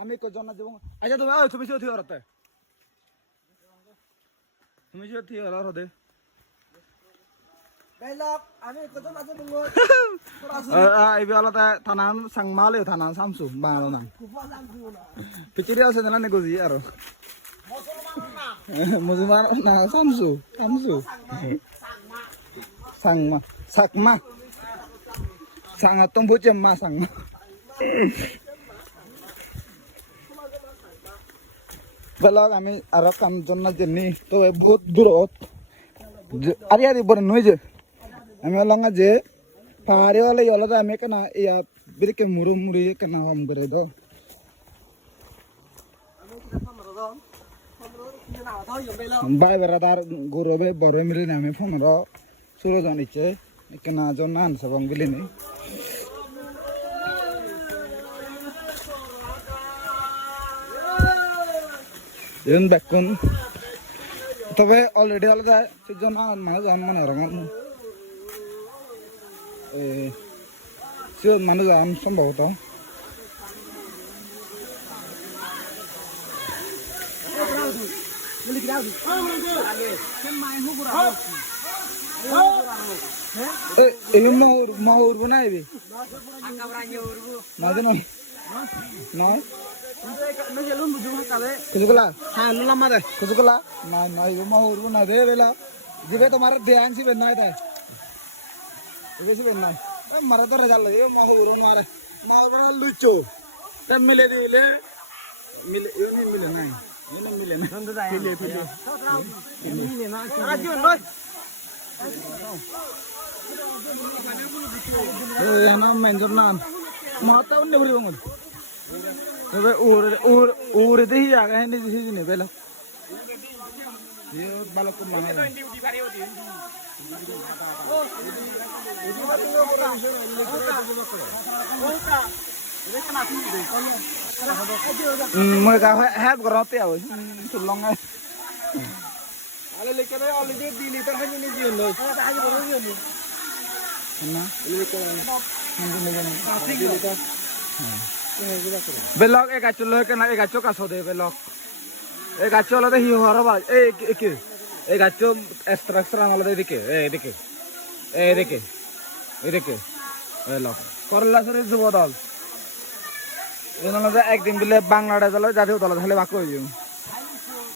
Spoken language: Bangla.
আমি জনা দেব। আচ্ছা তুমি তুমি যে থিও রতে তুমি যে থিও রতে Belok, আমি কত মাঝে বলব এই বেলাতে থানান সাংমালে থানান সামসু বাংলা নাম। পিচিরি আছে জানা নে গজি আর মুসলমান না। সামসু সামসু। সাংমা সাকমা সাংা তুমি বুঝে মা সাংমা। বেলক আমি আর কাম জন্য জেনি তো বহুত দূরত। আরে আরে, বড় নই যে। আমি হলাম যে, পাহাড়ি হলে হলে আমি কেনা ইয়া বিরকে মুরু মুড়ি কেনা হম করে দো? বাই বেড়াদার গৌরবে বড় মিলি আমি পনেরো ষোলো জন ইচ্ছে কেনা জন না আনছে বং গেলি নি yun বেকুন তবে অলরেডি হলে যায় সেজন মানুষ যান মানে রঙান সিজন মানুষ যান সম্ভবত এই মহুর মহুর বানাইবি না জানো নয় কুচুকলা হ্যাঁ লুলাম মারে কুচুকলা না না ইউ মহুর বানাই দে বেলা জিবে তোমার ধ্যান সিবে নাই তাই এটা সিবে নাই মারা তো রেজাল্ট এ মহুর মারে মহুর বানাই লুচো তা মিলে দিলে মিলে ইউ মিলে নাই ইউ মিলে নাই ফিলে ফিলে রাজীব নয় Eh, ano, menjor na. Mga taon na buri bangod. Sabi, ur, ur, ur, ito hiya ka, hindi siya sini, belo. Iyo, balok ko mga. Hmm, mo ka help ko rote aw. Tulong ay. আলে লেকে রে অলরেডি 2 লিটার হানি নি দিও নয় এটা হানি বড় দিও নি Ano? লেকে Hindi na yan. 2 litre Belok e gacho lo kena e gacho kaso de belok. E gacho lo de hi horo ba. E e ke. E extra extra malo de dike. E dike. E dike. E dike. Belok. করলা সরে যুব দল এই একদিন বিলে বাংলাদেশ জাতীয় দল তাহলে বাক হয়ে যাবে